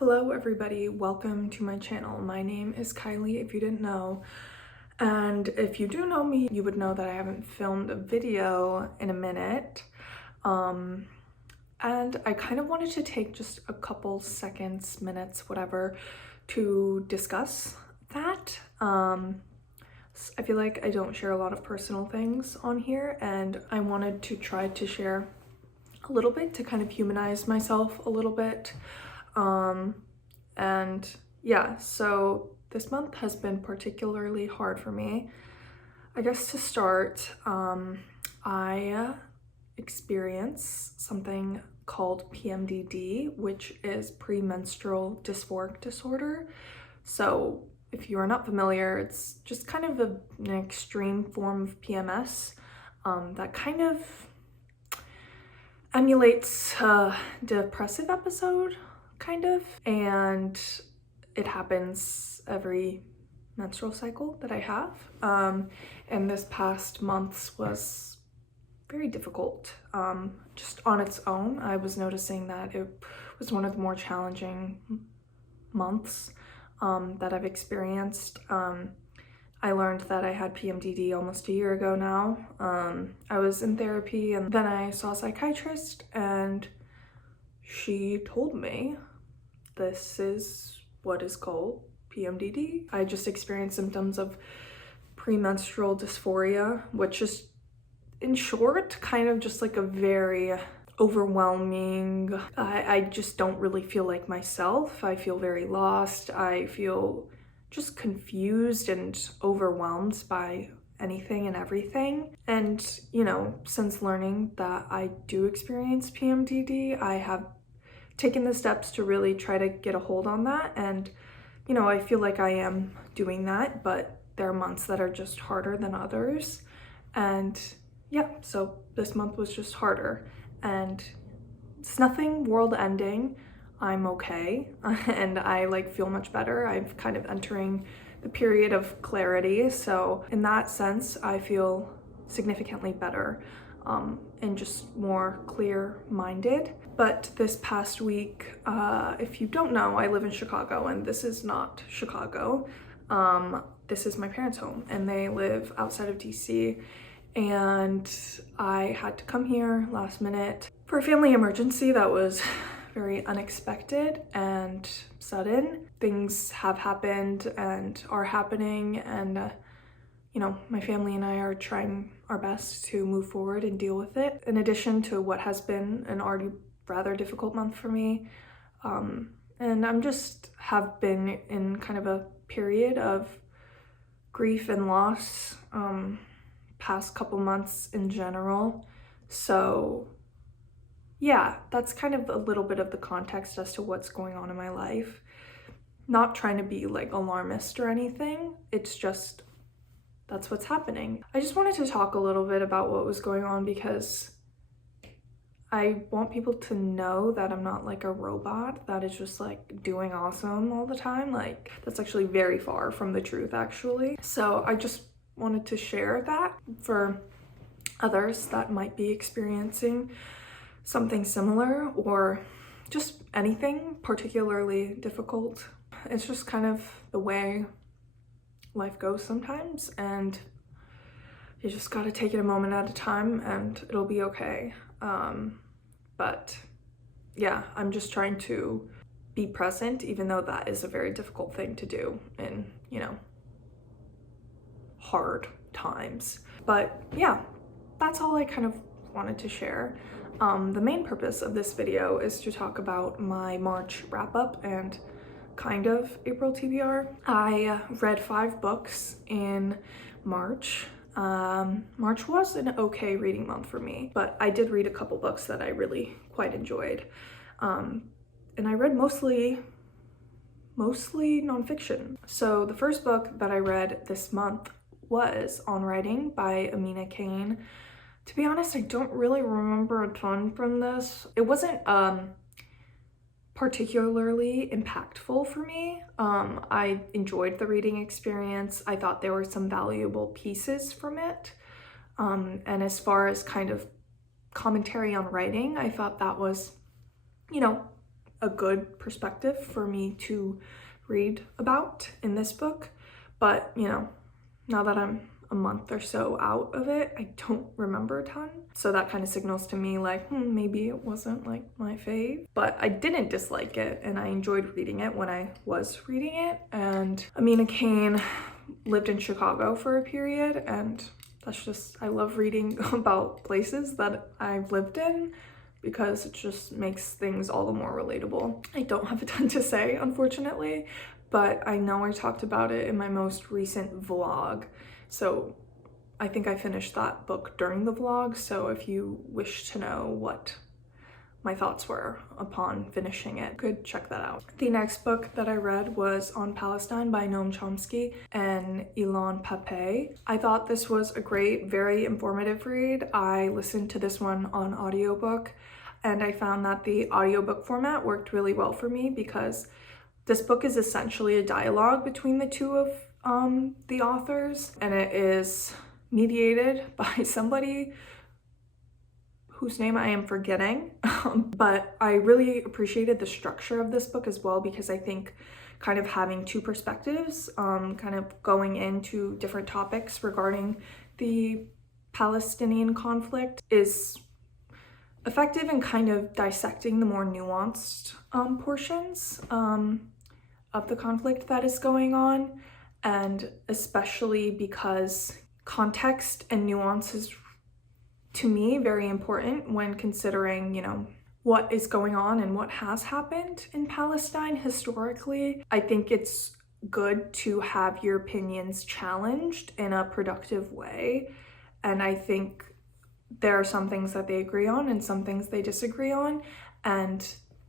Hello everybody, welcome to my channel. My name is Kylie, if you didn't know. And if you do know me, you would know that I haven't filmed a video in a minute. And I kind of wanted to take just a couple seconds, minutes, whatever, to discuss that. I feel like I don't share a lot of personal things on here, and I wanted to try to share a little bit to kind of humanize myself a little bit. And yeah, so this month has been particularly hard for me. I guess to start, I experience something called PMDD, which is premenstrual dysphoric disorder. So if you are not familiar, it's just kind of an extreme form of PMS that kind of emulates a depressive episode, kind of, and it happens every menstrual cycle that I have. And this past month's was very difficult. Just on its own, I was noticing that it was one of the more challenging months that I've experienced. I learned that I had PMDD almost a year ago now. I was in therapy, and then I saw a psychiatrist, and she told me this is what is called PMDD. I just experienced symptoms of premenstrual dysphoria, which is, in short, kind of just like a very overwhelming, I just don't really feel like myself. I feel very lost. I feel just confused and overwhelmed by anything and everything. And, you know, since learning that I do experience PMDD, I have taken the steps to really try to get a hold on that. And, you know, I feel like I am doing that, but there are months that are just harder than others. And yeah, so this month was just harder, and it's nothing world ending. I'm okay, and I feel much better. I'm kind of entering the period of clarity, so in that sense I feel significantly better and just more clear-minded. But this past week, if you don't know, I live in Chicago, and this is not Chicago. This is my parents' home, and they live outside of DC, and I had to come here last minute for a family emergency that was very unexpected and sudden. Things have happened and are happening, and you know, my family and I are trying our best to move forward and deal with it, in addition to what has been an already rather difficult month for me. And I'm just have been in kind of a period of grief and loss past couple months in general. So yeah, that's kind of a little bit of the context as to what's going on in my life. Not trying to be like alarmist or anything, it's just that's what's happening. I just wanted to talk a little bit about what was going on because I want people to know that I'm not like a robot that is just like doing awesome all the time. Like, that's actually very far from the truth, actually. So I just wanted to share that for others that might be experiencing something similar or just anything particularly difficult. It's just kind of the way life goes sometimes, and you just gotta take it a moment at a time and it'll be okay. But yeah, I'm just trying to be present, even though that is a very difficult thing to do in, you know, hard times. But yeah, that's all I kind of wanted to share. The main purpose of this video is to talk about my March wrap-up and kind of April TBR. I read 5 books in March. March was an okay reading month for me, but I did read a couple books that I really quite enjoyed. And I read mostly nonfiction. So the first book that I read this month was On Writing by Amina Cain. To be honest, I don't really remember a ton from this. It wasn't particularly impactful for me. I enjoyed the reading experience. I thought there were some valuable pieces from it. And as far as kind of commentary on writing, I thought that was, you know, a good perspective for me to read about in this book. But, you know, now that I'm a month or so out of it, I don't remember a ton. So that kind of signals to me like, maybe it wasn't like my fave. But I didn't dislike it, and I enjoyed reading it when I was reading it. And Amina Cain lived in Chicago for a period, and that's just, I love reading about places that I've lived in because it just makes things all the more relatable. I don't have a ton to say, unfortunately, but I know I talked about it in my most recent vlog. So I think I finished that book during the vlog. So if you wish to know what my thoughts were upon finishing it, could check that out. The next book that I read was On Palestine by Noam Chomsky and ilan pappe. I thought this was a great, very informative read. I listened to this one on audiobook, and I found that the audiobook format worked really well for me because this book is essentially a dialogue between the two of the authors, and it is mediated by somebody whose name I am forgetting. But I really appreciated the structure of this book as well, because I think kind of having two perspectives, kind of going into different topics regarding the Palestinian conflict is effective in kind of dissecting the more nuanced portions of the conflict that is going on. And especially because context and nuance is, to me, very important when considering, you know, what is going on and what has happened in Palestine historically. I think it's good to have your opinions challenged in a productive way. And I think there are some things that they agree on and some things they disagree on. And,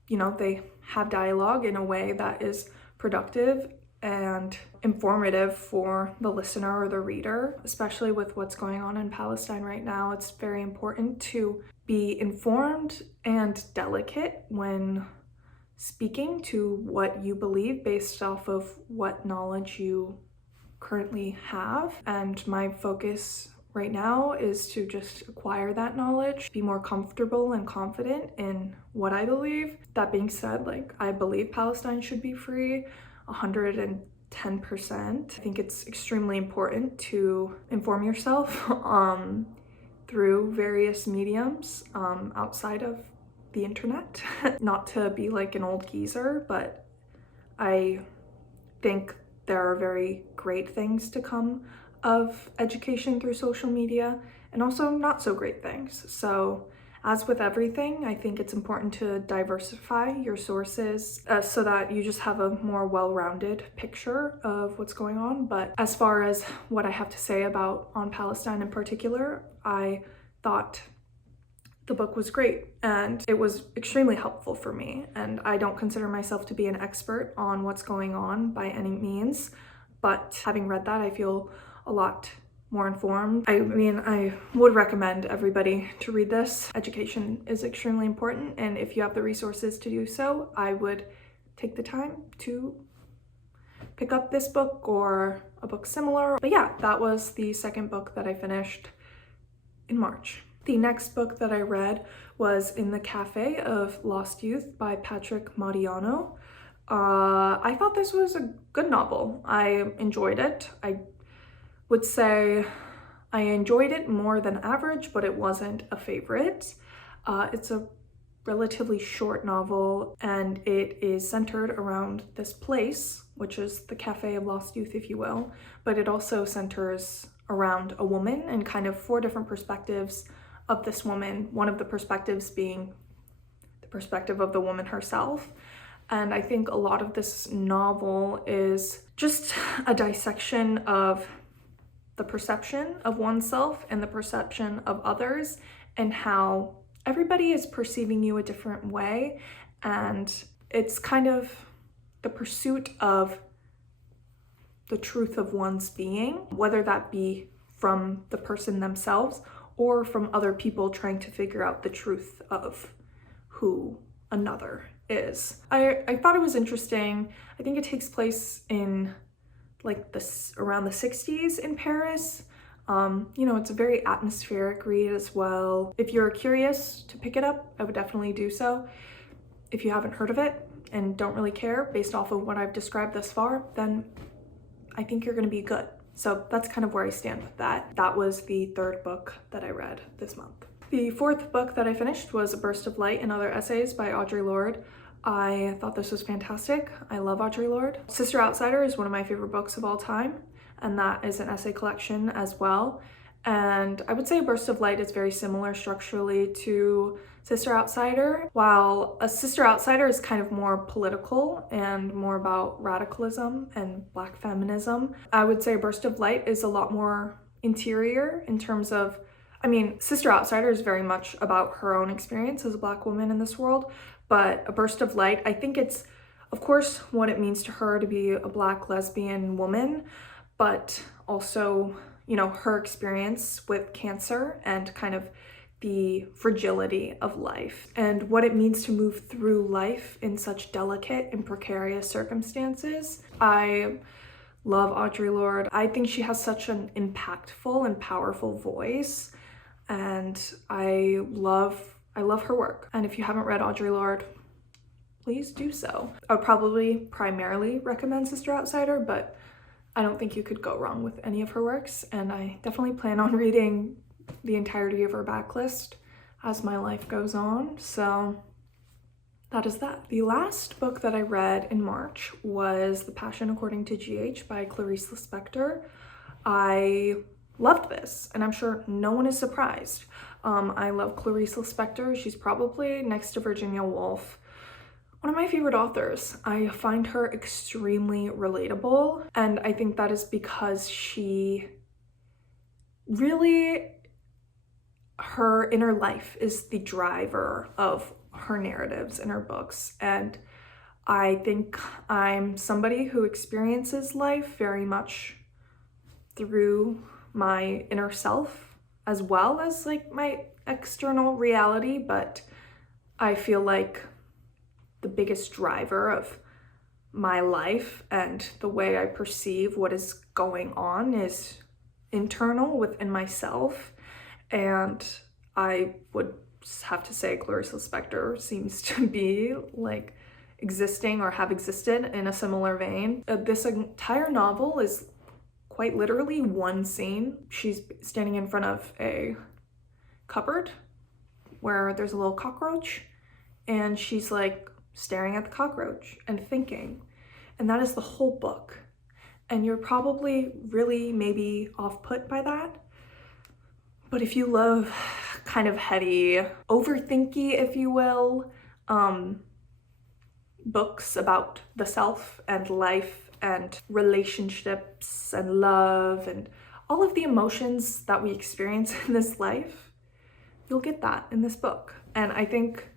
you know, they have dialogue in a way that is productive and informative for the listener or the reader, especially with what's going on in Palestine right now. It's very important to be informed and delicate when speaking to what you believe based off of what knowledge you currently have. And my focus right now is to just acquire that knowledge, be more comfortable and confident in what I believe. That being said, like, I believe Palestine should be free 110%. I think it's extremely important to inform yourself through various mediums outside of the internet. Not to be like an old geezer, but I think there are very great things to come of education through social media, and also not so great things. So as with everything, I think it's important to diversify your sources so that you just have a more well-rounded picture of what's going on. But as far as what I have to say about On Palestine in particular, I thought the book was great and it was extremely helpful for me. And I don't consider myself to be an expert on what's going on by any means, but having read that, I feel a lot more informed. I mean, I would recommend everybody to read this. Education is extremely important, and if you have the resources to do so, I would take the time to pick up this book or a book similar. But yeah, that was the second book that I finished in March. The next book that I read was In the Cafe of Lost Youth by Patrick Modiano. I thought this was a good novel. I enjoyed it. I would say I enjoyed it more than average, but it wasn't a favorite. It's a relatively short novel, and it is centered around this place, which is the Cafe of Lost Youth, if you will, but it also centers around a woman and kind of 4 different perspectives of this woman, one of the perspectives being the perspective of the woman herself. And I think a lot of this novel is just a dissection of the perception of oneself and the perception of others, and how everybody is perceiving you a different way. And it's kind of the pursuit of the truth of one's being, whether that be from the person themselves or from other people trying to figure out the truth of who another is. I thought it was interesting. I think it takes place in like this around the 60s in Paris. You know, it's a very atmospheric read as well. If you're curious to pick it up, I would definitely do so. if you haven't heard of it and don't really care based off of what I've described thus far, then I think you're gonna be good. So that's kind of where I stand with that. That was the third book that I read this month. The fourth book that I finished was A Burst of Light and Other Essays by Audre Lorde. I thought this was fantastic. I love Audre Lorde. Sister Outsider is one of my favorite books of all time, and that is an essay collection as well. And I would say A Burst of Light is very similar structurally to Sister Outsider. While A Sister Outsider is kind of more political and more about radicalism and Black feminism, I would say A Burst of Light is a lot more interior in terms of, I mean, Sister Outsider is very much about her own experience as a Black woman in this world, but A Burst of Light, I think it's, of course, what it means to her to be a Black lesbian woman, but also, you know, her experience with cancer and kind of the fragility of life and what it means to move through life in such delicate and precarious circumstances. I love Audre Lorde. I think she has such an impactful and powerful voice, and I love her work. And if you haven't read Audre Lorde, please do so. I would probably primarily recommend Sister Outsider, but I don't think you could go wrong with any of her works, and I definitely plan on reading the entirety of her backlist as my life goes on, so that is that. The last book that I read in March was The Passion According to GH by Clarice Lispector. I loved this, and I'm sure no one is surprised. I love Clarice Lispector. She's probably, next to Virginia Woolf, one of my favorite authors. I find her extremely relatable, and I think that is because she really, her inner life is the driver of her narratives in her books. And I think I'm somebody who experiences life very much through my inner self as well as like my external reality, but I feel like the biggest driver of my life and the way I perceive what is going on is internal within myself. And I would have to say Clarice Lispector seems to be like existing or have existed in a similar vein. This entire novel is quite literally one scene. She's standing in front of a cupboard where there's a little cockroach, and she's like staring at the cockroach and thinking, and that is the whole book. And you're probably really maybe off-put by that, but if you love kind of heavy, overthinky, if you will, books about the self and life and relationships and love and all of the emotions that we experience in this life, you'll get that in this book. And I think,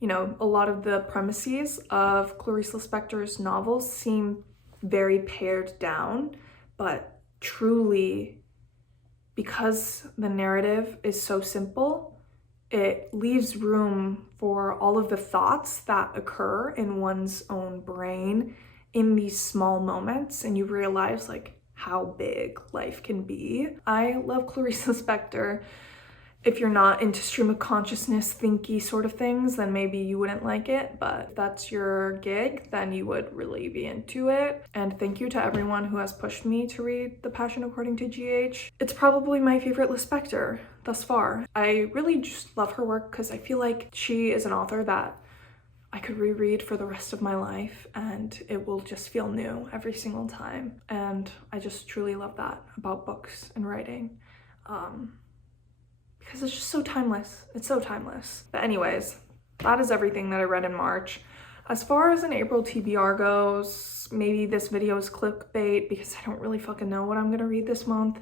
you know, a lot of the premises of Clarice Lispector's novels seem very pared down, but truly, because the narrative is so simple, it leaves room for all of the thoughts that occur in one's own brain in these small moments, and you realize like how big life can be. I love Clarice Lispector. If you're not into stream of consciousness thinky sort of things, then maybe you wouldn't like it, but if that's your gig, then you would really be into it. And thank you to everyone who has pushed me to read The Passion According to GH. It's probably my favorite Lispector thus far. I really just love her work because I feel like she is an author that I could reread for the rest of my life and it will just feel new every single time. And I just truly love that about books and writing. Because it's just so timeless. It's so timeless. But anyways, that is everything that I read in March. As far as an April TBR goes, maybe this video is clickbait because I don't really fucking know what I'm gonna read this month.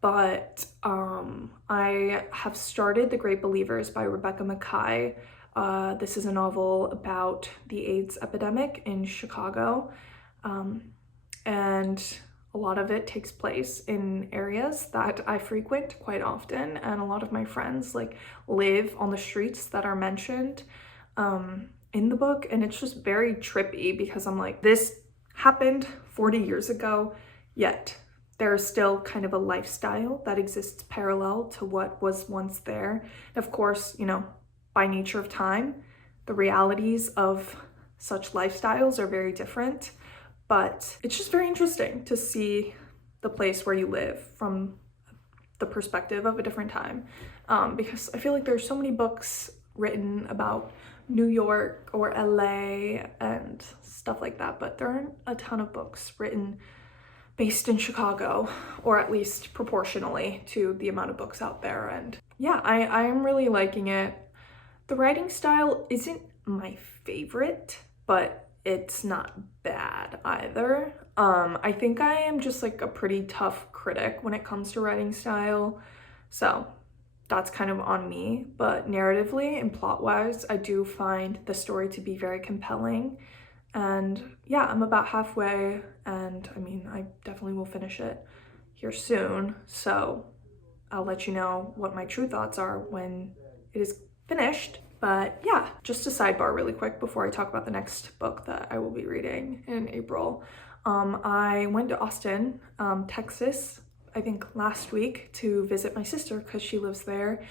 But I have started The Great Believers by Rebecca Makkai. This is a novel about the AIDS epidemic in Chicago. And a lot of it takes place in areas that I frequent quite often, and a lot of my friends like live on the streets that are mentioned in the book, and it's just very trippy because I'm like, this happened 40 years ago, yet there's still kind of a lifestyle that exists parallel to what was once there. And of course, you know, by nature of time, the realities of such lifestyles are very different, but it's just very interesting to see the place where you live from the perspective of a different time, because I feel like there's so many books written about New York or LA and stuff like that, but there aren't a ton of books written based in Chicago, or at least proportionally to the amount of books out there. And yeah, I'm really liking it. The writing style isn't my favorite, but it's not bad either. I think I am just like a pretty tough critic when it comes to writing style, so that's kind of on me. But narratively and plot-wise, I do find the story to be very compelling. And yeah, I'm about halfway, and I mean, I definitely will finish it here soon, so I'll let you know what my true thoughts are when it is finished. But yeah, just a sidebar really quick before I talk about the next book that I will be reading in April. I went to Austin, Texas, I think last week to visit my sister because she lives there,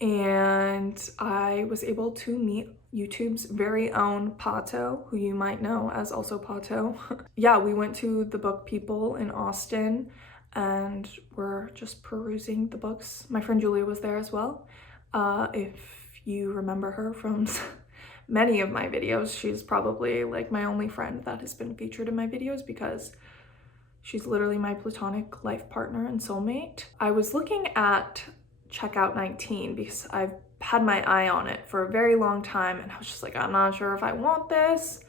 and I was able to meet YouTube's very own Pato, who you might know as also Pato. Yeah, we went to the Book People in Austin and we're just perusing the books. My friend Julia was there as well. If you remember her from many of my videos, she's probably like my only friend that has been featured in my videos because she's literally my platonic life partner and soulmate. I was looking at Checkout 19 because I've had my eye on it for a very long time, and I was just like, I'm not sure if I want this.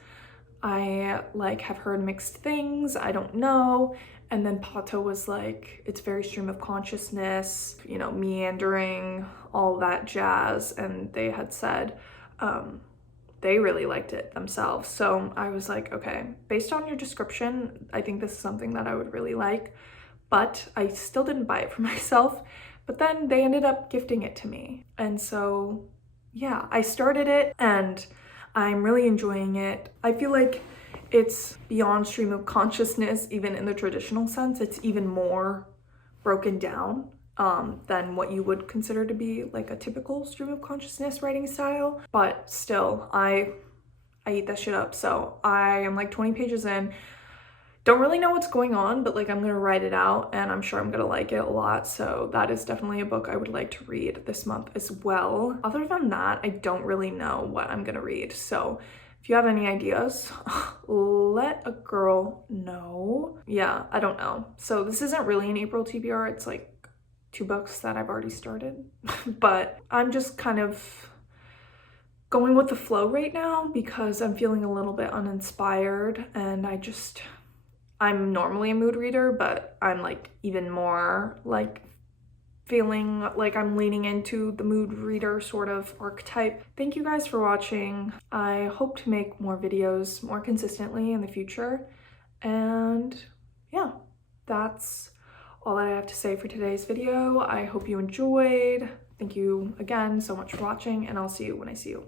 I like have heard mixed things, I don't know. And then Pato was like, it's very stream of consciousness, you know, meandering, all that jazz. And they had said they really liked it themselves. So I was like, okay, based on your description, I think this is something that I would really like, but I still didn't buy it for myself. But then they ended up gifting it to me. And so yeah, I started it and I'm really enjoying it. I feel like it's beyond stream of consciousness, even in the traditional sense. It's even more broken down than what you would consider to be like a typical stream of consciousness writing style. But still, I eat that shit up. So I am like 20 pages in. Don't really know what's going on, but like I'm gonna write it out and I'm sure I'm gonna like it a lot. So that is definitely a book I would like to read this month as well. Other than that, I don't really know what I'm gonna read. So if you have any ideas, let a girl know. Yeah, I don't know. So this isn't really an April TBR. It's like 2 books that I've already started, but I'm just kind of going with the flow right now because I'm feeling a little bit uninspired, and I'm normally a mood reader, but I'm like even more like feeling like I'm leaning into the mood reader sort of archetype. Thank you guys for watching. I hope to make more videos more consistently in the future. And yeah, that's all that I have to say for today's video. I hope you enjoyed. Thank you again so much for watching, and I'll see you when I see you.